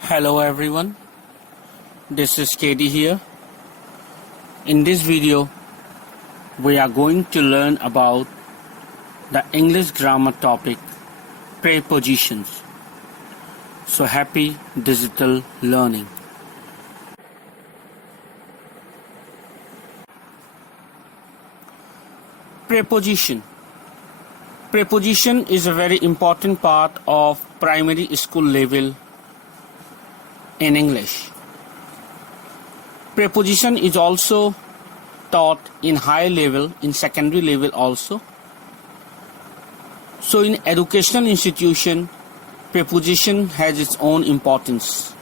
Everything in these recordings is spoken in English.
Hello everyone, this is Katie here. In this video, we are going to learn about the English grammar topic, prepositions. So happy digital learning. Preposition. Preposition is a very important part of primary school level in English. Preposition is also taught in higher level, in secondary level also. So in educational institution, preposition has its own importance.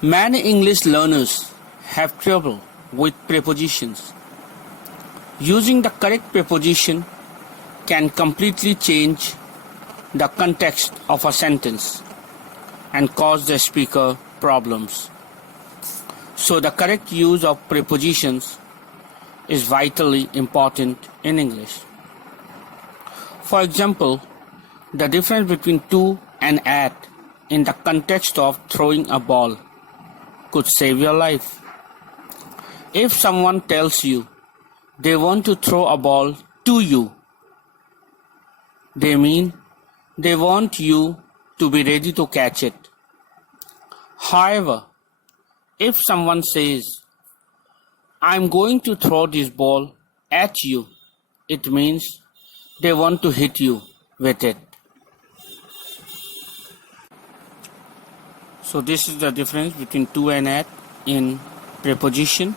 Many English learners have trouble with prepositions. Using the correct preposition can completely change the context of a sentence and cause the speaker problems. So the correct use of prepositions is vitally important in English. For example, the difference between to and at in the context of throwing a ball could save your life. If someone tells you they want to throw a ball to you, they mean they want you to be ready to catch it. However, if someone says, I'm going to throw this ball at you, it means they want to hit you with it. So this is the difference between to and at in preposition.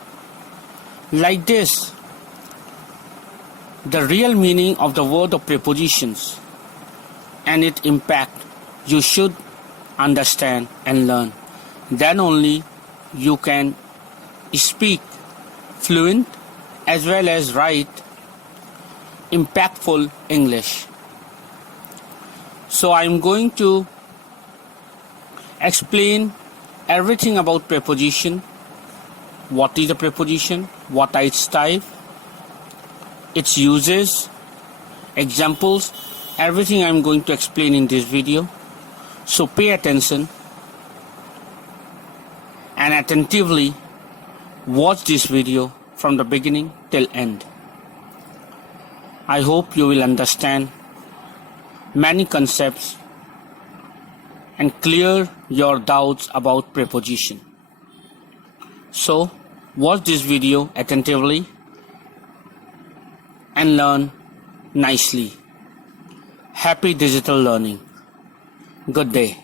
Like this, the real meaning of the word of prepositions and its impact you should understand and learn. Then only you can speak fluent as well as write impactful English. So I am going to explain everything about preposition. What is a preposition? What are its types? Its uses, examples, everything I am going to explain in this video. So pay attention and attentively watch this video from the beginning till end. I hope you will understand many concepts and clear your doubts about preposition. So watch this video attentively and learn nicely. Happy digital learning. Good day.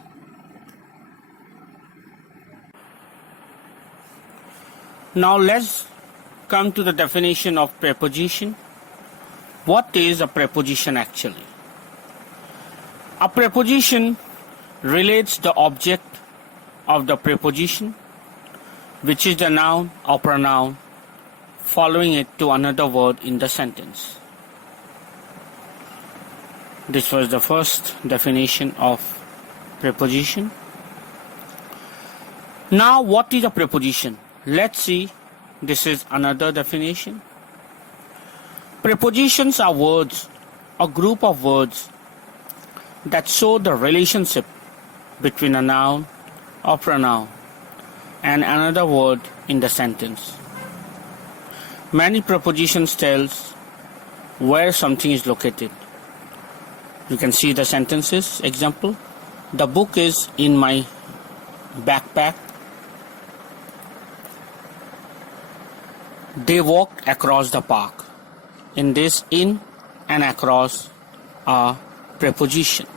Now let's come to the definition of preposition. What is a preposition actually? A preposition relates the object of the preposition, which is the noun or pronoun, following it to another word in the sentence. This was the first definition of preposition. Now what is a preposition? Let's see. This is another definition. Prepositions are words, a group of words that show the relationship between a noun or pronoun and another word in the sentence. Many prepositions tells where something is located. You can see the sentences. Example, the book is in my backpack. They walked across the park. In this, in and across are preposition.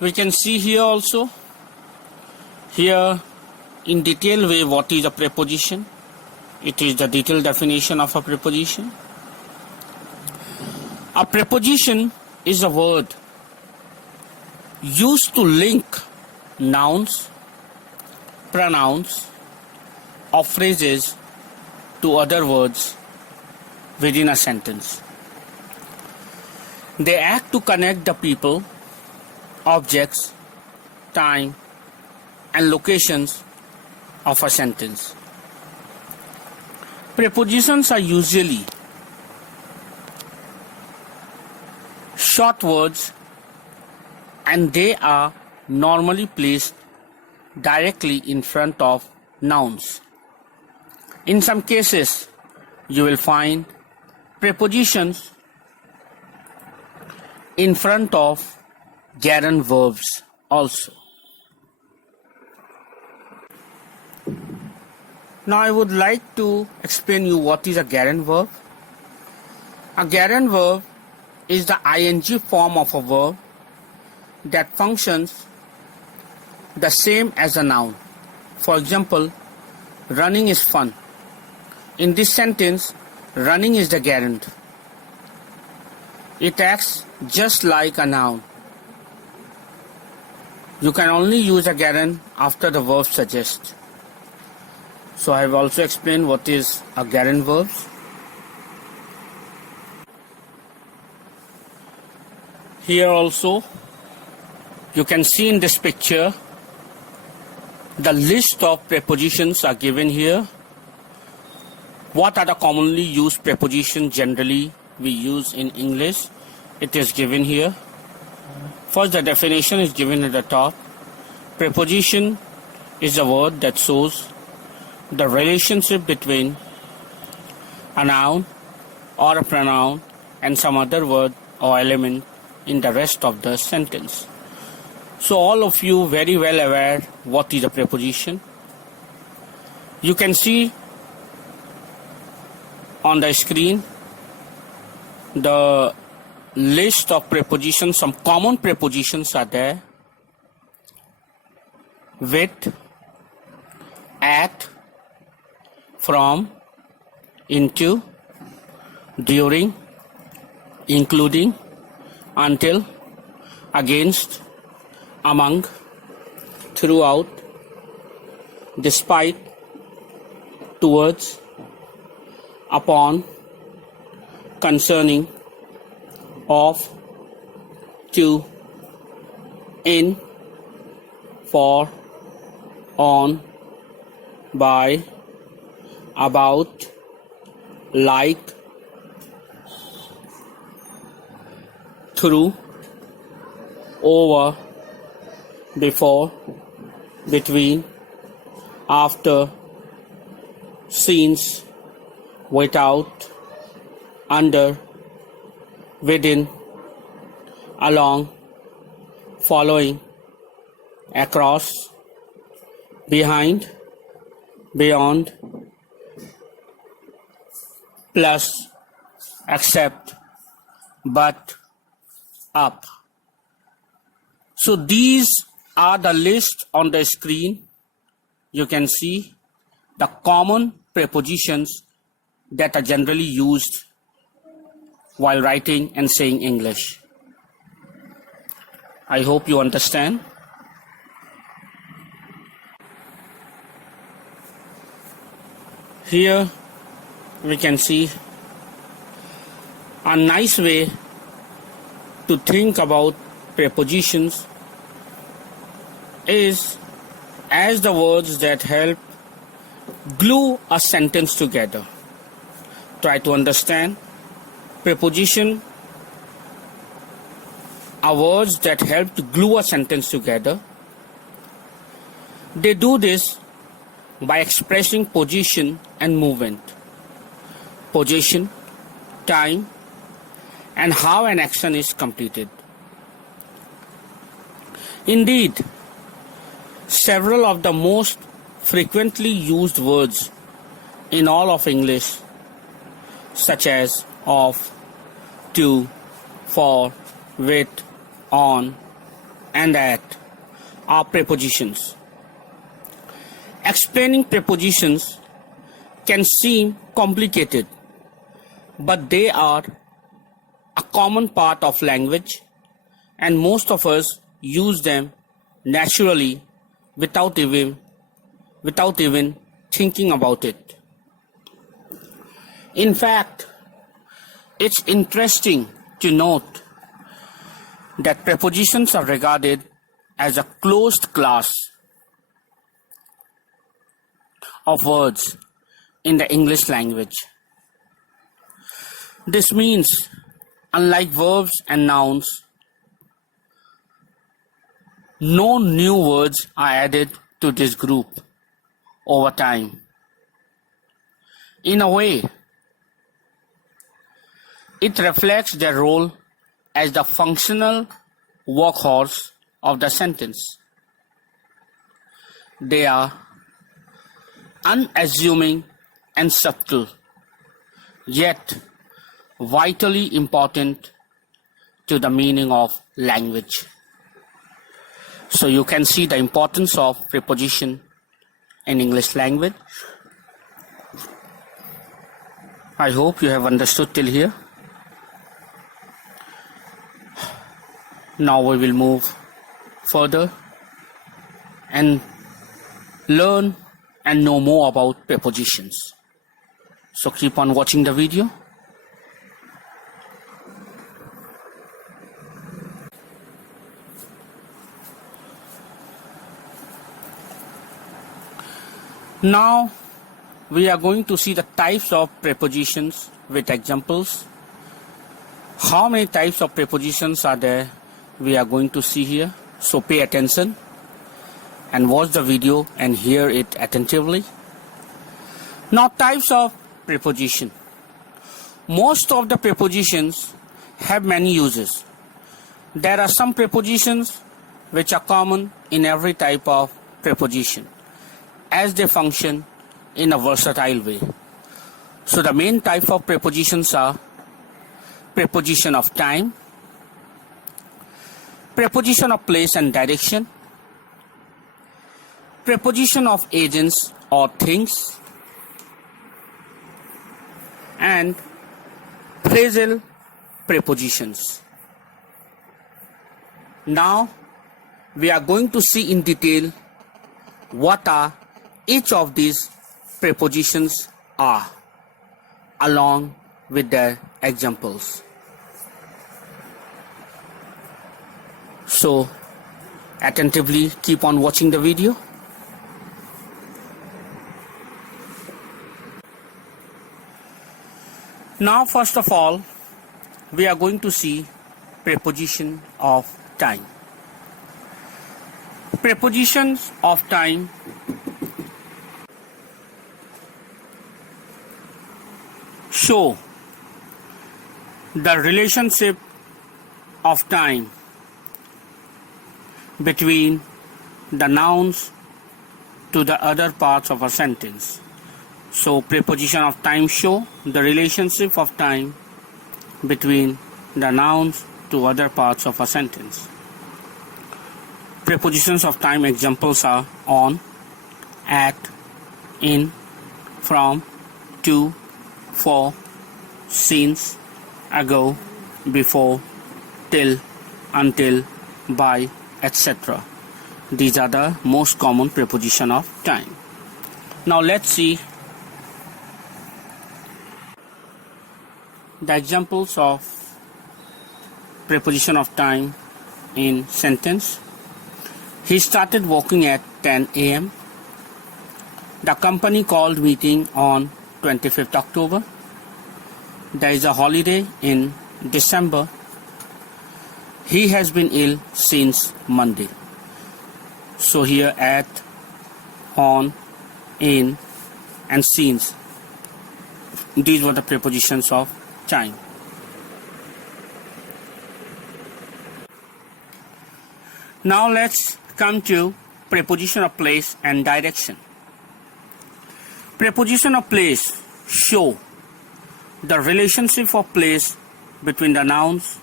We can see here also, here in detailed way what is a preposition. It is the detailed definition of a preposition. A preposition is a word used to link nouns, pronouns, or phrases to other words within a sentence. They act to connect the people, objects, time, and locations of a sentence. Prepositions are usually short words and they are normally placed directly in front of nouns. In some cases, you will find prepositions in front of gerund verbs also. Now I would like to explain you what is a gerund verb. A gerund verb is the ing form of a verb that functions the same as a noun. For example, running is fun. In this sentence, running is the gerund. It acts just like a noun. You can only use a gerund after the verb suggests. So I have also explained what is a gerund verb. Here also you can see in this picture the list of prepositions are given here. What are the commonly used prepositions generally we use in English? It is given here. First, the definition is given at the top. Preposition is a word that shows the relationship between a noun or a pronoun and some other word or element in the rest of the sentence. So all of you very well aware what is a preposition. You can see on the screen the list of prepositions. Some common prepositions are there: with, at, from, into, during, including, until, against, among, throughout, despite, towards, upon, concerning, of, to, in, for, on, by, about, like, through, over, before, between, after, since, without, under, within, along, following, across, behind, beyond, plus, except, but, up. So these are the list on the screen. You can see the common prepositions that are generally used while writing and saying English. I hope you understand. Here we can see a nice way to think about prepositions is as the words that help glue a sentence together. Try to understand. Preposition are words that help to glue a sentence together. They do this by expressing position and movement. Position, time, and how an action is completed. Indeed, several of the most frequently used words in all of English, such as of, to, for, with, on, and at, are prepositions. Explaining prepositions can seem complicated, but they are a common part of language, and most of us use them naturally without even thinking about it. In fact, it's interesting to note that prepositions are regarded as a closed class of words in the English language. This means, unlike verbs and nouns, No new words are added to this group over time. In a way, it reflects their role as the functional workhorse of the sentence. They are unassuming and subtle, yet vitally important to the meaning of language. So you can see the importance of preposition in English language. I hope you have understood till here. Now we will move further and learn and know more about prepositions. So keep on watching the video. Now we are going to see the types of prepositions with examples. How many types of prepositions are there? We are going to see here. So pay attention and watch the video and hear it attentively. Now, types of preposition. Most of the prepositions have many uses. There are some prepositions which are common in every type of preposition, as they function in a versatile way. So the main type of prepositions are preposition of time, preposition of place and direction, preposition of agents or things, and phrasal prepositions. Now we are going to see in detail what are each of these prepositions are, along with their examples. So attentively keep on watching the video. Now first of all, we are going to see preposition of time. Prepositions of time show the relationship of time between the nouns to the other parts of a sentence. So preposition of time show the relationship of time between the nouns to other parts of a sentence. Prepositions of time examples are on, at, in, from, to, for, since, ago, before, till, until, by, etc. These are the most common preposition of time. Now let's see the examples of preposition of time in sentence. He started working at 10 a.m. The company called meeting on 25th October. There is a holiday in December. He has been ill since Monday. So here at, on, in, and since. These were the prepositions of time. Now let's come to preposition of place and direction. Preposition of place show the relationship of place between the nouns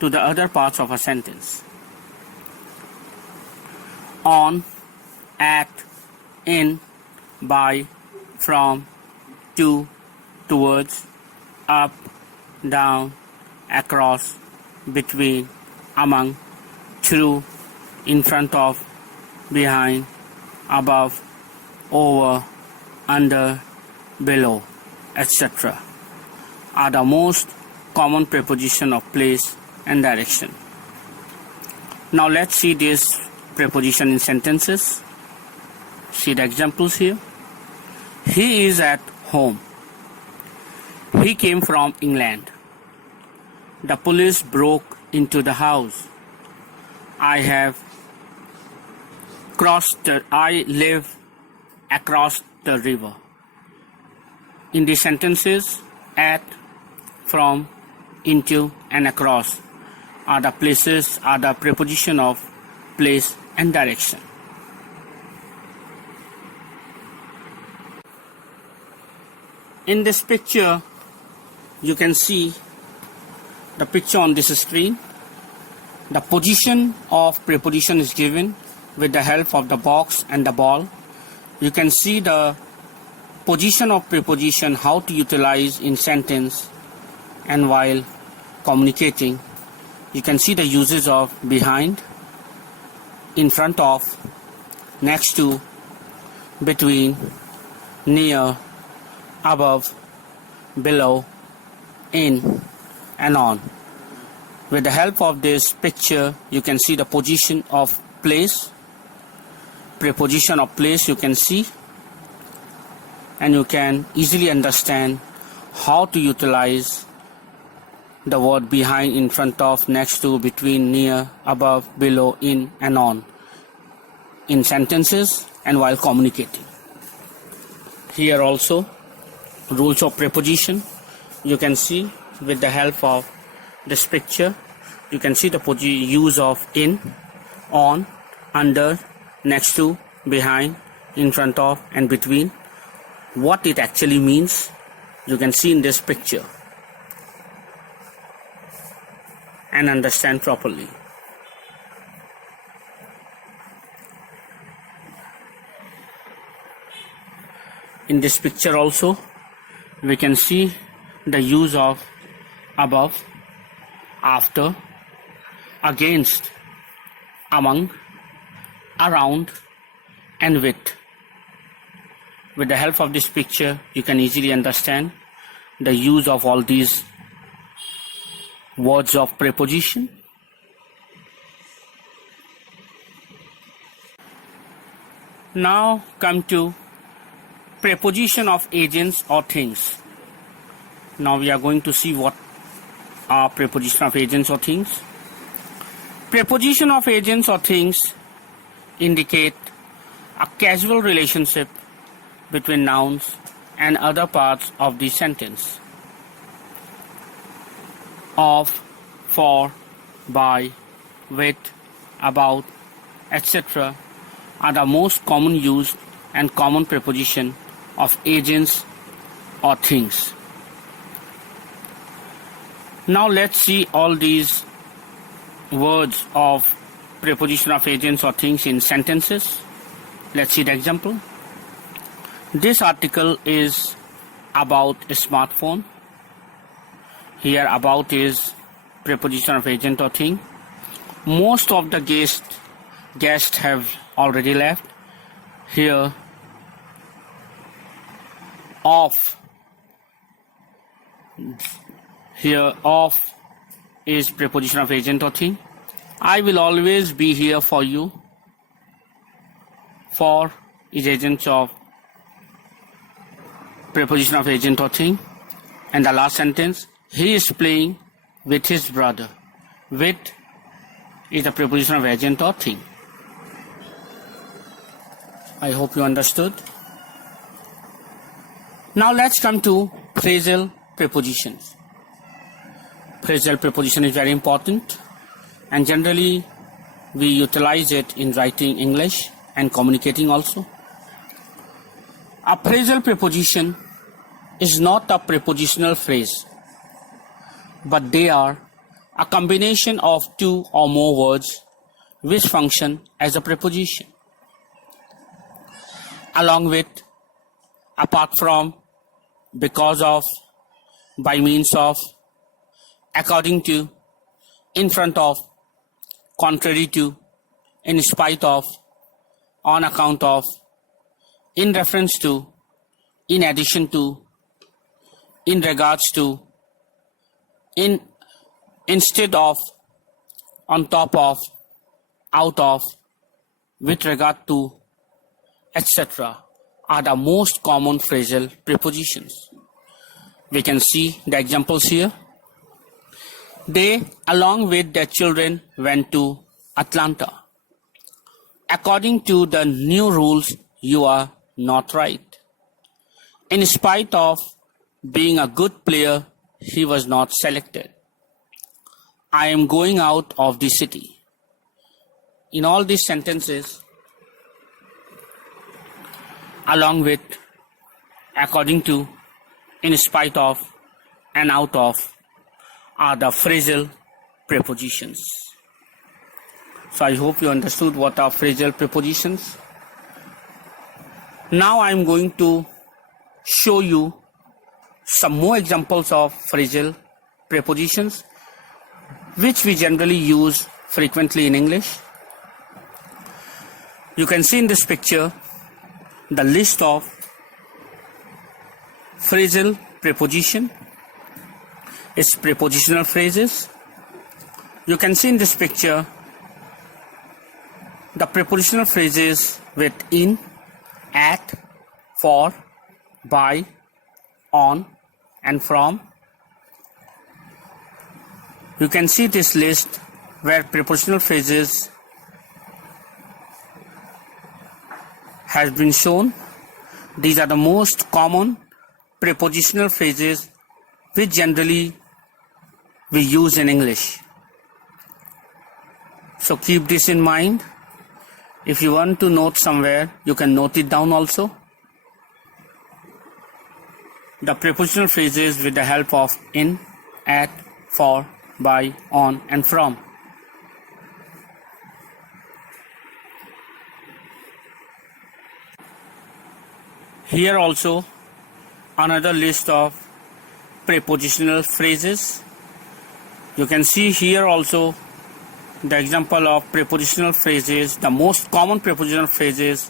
to the other parts of a sentence. On, at, in, by, from, to, towards, up, down, across, between, among, through, in front of, behind, above, over, under, below, etc. are the most common preposition of place and direction. Now let's see this preposition in sentences. See the examples here. He is at home. He came from England. The police broke into the house. I have I live across the river. In the sentences, at, from, into, and across are the preposition of place and direction. In this picture, you can see the picture on this screen. The position of preposition is given with the help of the box and the ball. You can see the position of preposition, how to utilize in sentence and while communicating. You can see the uses of behind, in front of, next to, between, near, above, below, in, and on. With the help of this picture, you can see the position of place, preposition of place you can see, and you can easily understand how to utilize the word behind, in front of, next to, between, near, above, below, in, and on in sentences and while communicating. Here also, rules of preposition. You can see with the help of this picture, you can see the use of in, on, under, next to, behind, in front of, and between. What it actually means, you can see in this picture and understand properly. In this picture also, we can see the use of above, after, against, among, around, and with. With the help of this picture, you can easily understand the use of all these words of preposition. Now come to preposition of agents or things. Now we are going to see what are preposition of agents or things. Preposition of agents or things indicate a casual relationship between nouns and other parts of the sentence. Of, for, by, with, about, etc. are the most common used and common preposition of agents or things. Now let's see all these words of preposition of agents or things in sentences. Let's see the example. This article is about a smartphone. Here about is preposition of agent or thing. Most of the guests have already left. Here of is preposition of agent or thing. I will always be here for you. For is agent of preposition of agent or thing. And the last sentence, he is playing with his brother. With is the preposition of agent or thing. I hope you understood. Now let's come to phrasal prepositions. Phrasal preposition is very important, and generally we utilize it in writing English and communicating also. A phrasal preposition is not a prepositional phrase, but they are a combination of two or more words which function as a preposition. Along with, apart from, because of, by means of, according to, in front of, contrary to, in spite of, on account of, in reference to, in addition to, in regards to, instead of, on top of, out of, with regard to, etc. are the most common phrasal prepositions. We can see the examples here. They, along with their children, went to Atlanta. According to the new rules, you are not right. In spite of being a good player, he was not selected. I am going out of the city. In all these sentences, along with according to, in spite of, and out of are the phrasal prepositions. So I hope you understood what are phrasal prepositions. Now I am going to show you some more examples of phrasal prepositions which we generally use frequently in English. You can see in this picture the list of phrasal preposition. It's prepositional phrases. You can see in this picture the prepositional phrases with in, at, for, by, on, and from. You can see this list where prepositional phrases has been shown. These are the most common prepositional phrases which generally we use in English. So keep this in mind. If you want to note somewhere, you can note it down also. The prepositional phrases with the help of in, at, for, by, on, and from. Here also another list of prepositional phrases. You can see here also the example of prepositional phrases, the most common prepositional phrases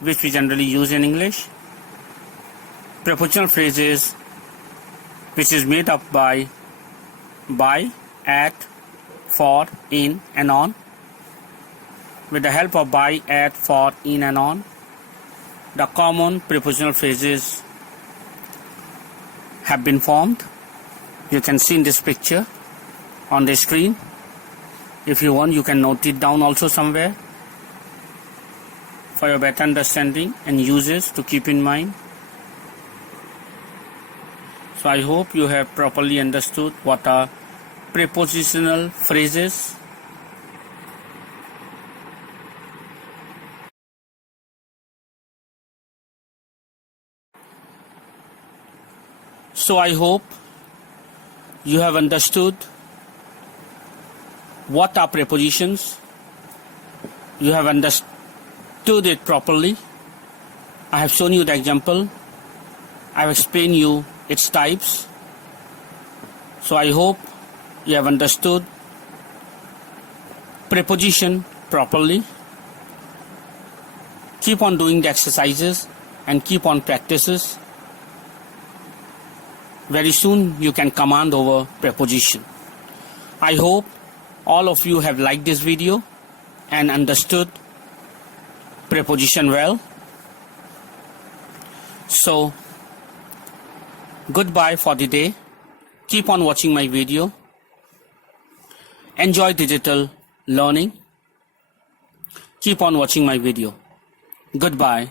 which we generally use in English. Prepositional phrases which is made up by, at, for, in, and on. With the help of by, at, for, in, and on, the common prepositional phrases have been formed. You can see in this picture on the screen. If you want, you can note it down also somewhere for your better understanding and uses to keep in mind. So I hope you have properly understood what are prepositional phrases. So I hope you have understood what are prepositions. You have understood it properly. I have shown you the example. I have explained you its types. So I hope you have understood preposition properly. Keep on doing the exercises and keep on practices. Very soon you can command over preposition. I hope all of you have liked this video and understood preposition well. So goodbye for the day. Keep on watching my video. Enjoy digital learning. Keep on watching my video. Goodbye.